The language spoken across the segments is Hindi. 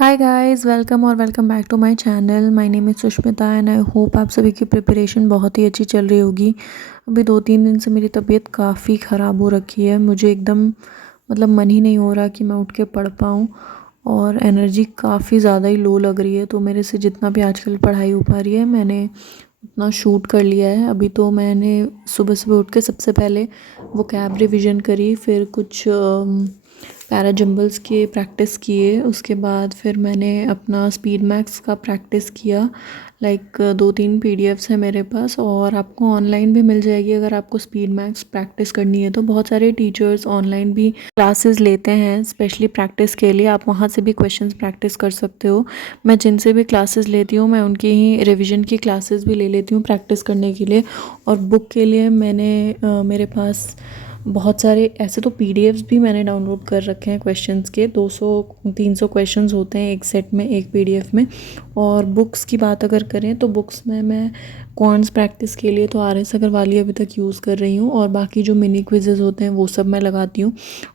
हाय गाइस, वेलकम और welcome back to my channel. My name is Sushmita and I hope आप सभी की प्रिपरेशन बहुत ही अच्छी चल रही होगी। अभी 2-3 दिन से मेरी तबीयत काफ़ी ख़राब हो रखी है। मुझे एकदम मन ही नहीं हो रहा कि मैं उठ के पढ़ पाऊँ और एनर्जी काफ़ी ज़्यादा ही लो लग रही है। तो मेरे से जितना भी आजकल पढ़ाई हो पा रही है मैंने उतना शूट कर लिया है। अभी तो मैंने सुबह सुबह उठ के सबसे पहले वो कैब रिविज़न करी, फिर कुछ पैरा जंबल्स के प्रैक्टिस किए। उसके बाद फिर मैंने अपना स्पीड मैक्स का प्रैक्टिस किया। लाइक 2-3 पीडीएफ्स है मेरे पास और आपको ऑनलाइन भी मिल जाएगी अगर आपको स्पीड मैक्स प्रैक्टिस करनी है तो। बहुत सारे टीचर्स ऑनलाइन भी क्लासेस लेते हैं स्पेशली प्रैक्टिस के लिए, आप वहाँ से भी क्वेश्चंस प्रैक्टिस कर सकते हो। मैं जिनसे भी क्लासेस लेती हूँ मैं उनकी ही रिविज़न की क्लासेस भी ले लेती हूँ प्रैक्टिस करने के लिए। और बुक के लिए मैंने मेरे पास बहुत सारे ऐसे तो पीडीएफ्स भी मैंने डाउनलोड कर रखे हैं क्वेश्चंस के। 200-300 क्वेश्चंस होते हैं एक सेट में, एक पीडीएफ में। और बुक्स की बात अगर करें तो बुक्स में मैं क्वांट्स प्रैक्टिस के लिए तो आर.एस. अग्रवाल अभी तक यूज़ कर रही हूँ और बाकी जो मिनी क्विजेज़ होते हैं वो सब मैं लगाती हूँ।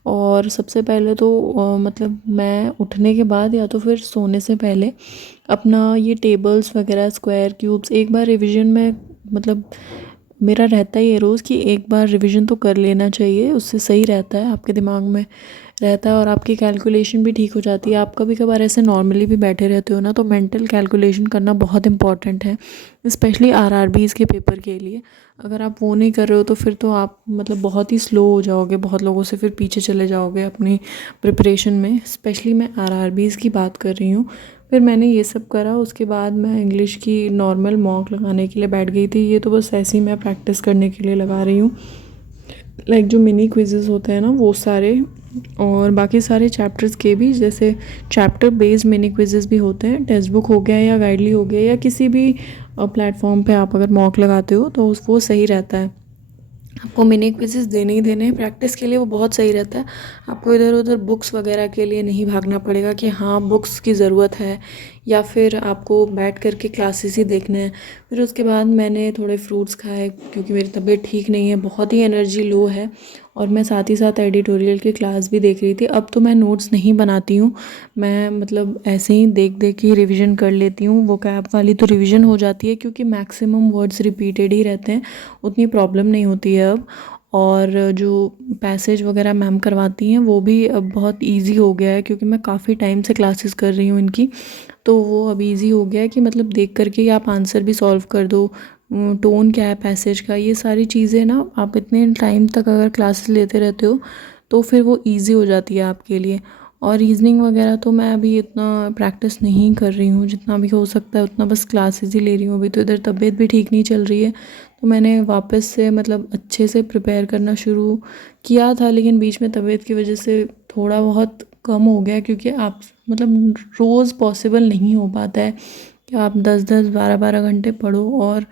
और सबसे पहले तो मैं उठने के बाद या तो फिर सोने से पहले अपना ये टेबल्स वगैरह, स्क्वायर, क्यूब्स एक बार रिविज़न में मेरा रहता ही है रोज़ कि एक बार रिवीजन तो कर लेना चाहिए। उससे सही रहता है, आपके दिमाग में रहता है और आपकी कैलकुलेशन भी ठीक हो जाती है। आप कभी कभार ऐसे नॉर्मली भी बैठे रहते हो ना तो मेंटल कैलकुलेशन करना बहुत इंपॉर्टेंट है, स्पेशली आरआरबीज़ के पेपर के लिए। अगर आप वो नहीं कर रहे हो तो फिर तो आप बहुत ही स्लो हो जाओगे, बहुत लोगों से फिर पीछे चले जाओगे अपनी प्रिपरेशन में। स्पेशली मैं आरआरबीज़ की बात कर रही हूँ। फिर मैंने ये सब करा, उसके बाद मैं इंग्लिश की नॉर्मल मॉक लगाने के लिए बैठ गई थी। ये तो बस ऐसे ही मैं प्रैक्टिस करने के लिए लगा रही हूँ, लाइक जो मिनी क्विजेज़ होते हैं ना वो सारे, और बाकी सारे चैप्टर्स के भी। जैसे चैप्टर बेस्ड मिनी क्विजेज़ भी होते हैं, टेक्स्ट बुक हो गया या गाइडली हो गया या किसी भी प्लेटफॉर्म पे आप अगर मॉक लगाते हो तो वो सही रहता है। आपको मिनी क्विज़ेस देने ही देने हैं प्रैक्टिस के लिए, वो बहुत सही रहता है। आपको इधर उधर बुक्स वगैरह के लिए नहीं भागना पड़ेगा कि हाँ बुक्स की ज़रूरत है या फिर आपको बैठ कर के क्लासेस ही देखने हैं। फिर उसके बाद मैंने थोड़े फ्रूट्स खाए क्योंकि मेरी तबीयत ठीक नहीं है, बहुत ही एनर्जी लो है। और मैं साथ ही साथ एडिटोरियल की क्लास भी देख रही थी। अब तो मैं नोट्स नहीं बनाती हूँ, मैं ऐसे ही देख देख के रिवीजन कर लेती हूँ। वो कैब वाली तो रिवीजन हो जाती है क्योंकि मैक्सिमम वर्ड्स रिपीटेड ही रहते हैं, उतनी प्रॉब्लम नहीं होती है अब। और जो पैसेज वगैरह मैम करवाती हैं वो भी अब बहुत इजी हो गया है क्योंकि मैं काफ़ी टाइम से क्लासेस कर रही हूँ इनकी। तो वो अब इजी हो गया है कि देख करके ही आप आंसर भी सॉल्व कर दो। टोन क्या है पैसेज का, ये सारी चीज़ें ना आप इतने टाइम तक अगर क्लासेस लेते रहते हो तो फिर वो इजी हो जाती है आपके लिए। और रीजनिंग वगैरह तो मैं अभी इतना प्रैक्टिस नहीं कर रही हूँ, जितना भी हो सकता है उतना बस क्लासेस ही ले रही हूँ। अभी तो इधर तबीयत भी ठीक नहीं चल रही है तो मैंने वापस से अच्छे से प्रिपेयर करना शुरू किया था, लेकिन बीच में तबीयत की वजह से थोड़ा बहुत कम हो गया क्योंकि आप रोज़ पॉसिबल नहीं हो पाता है कि आप 10-10 12-12 घंटे पढ़ो। और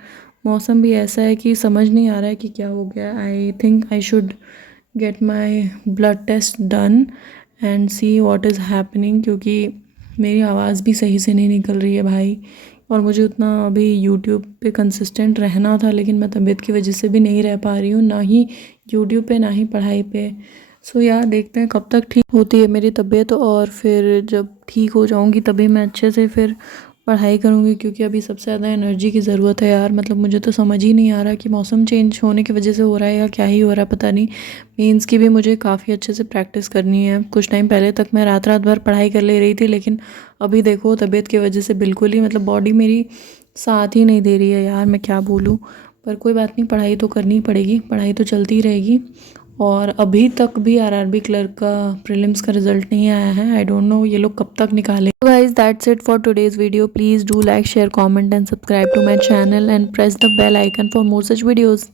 मौसम भी ऐसा है कि समझ नहीं आ रहा है कि क्या हो गया। I think I should get my blood test done and see what is happening, क्योंकि मेरी आवाज़ भी सही से नहीं निकल रही है भाई। और मुझे उतना अभी यूट्यूब पे कंसिस्टेंट रहना था लेकिन मैं तबीयत की वजह से भी नहीं रह पा रही हूँ, ना ही यूट्यूब पे ना ही पढ़ाई पे। सो यार देखते हैं कब तक ठीक होती है मेरी तबीयत, और फिर जब ठीक हो जाऊँगी तभी मैं अच्छे से फिर पढ़ाई करूँगी क्योंकि अभी सबसे ज़्यादा एनर्जी की ज़रूरत है यार। मुझे तो समझ ही नहीं आ रहा कि मौसम चेंज होने की वजह से हो रहा है या क्या ही हो रहा है, पता नहीं। मेंस की भी मुझे काफ़ी अच्छे से प्रैक्टिस करनी है। कुछ टाइम पहले तक मैं रात रात भर पढ़ाई कर ले रही थी लेकिन अभी देखो तबीयत की वजह से बिल्कुल ही बॉडी मेरी साथ ही नहीं दे रही है यार, मैं क्या बोलूँ। पर कोई बात नहीं, पढ़ाई तो करनी पड़ेगी, पढ़ाई तो चलती ही रहेगी। और अभी तक भी आरआरबी क्लर्क का प्रीलिम्स का रिजल्ट नहीं आया है। आई डोंट नो ये लोग कब तक निकाले। So guys, that's it for today's video. Please do like, share, comment and subscribe to my channel and press the bell icon for more such videos.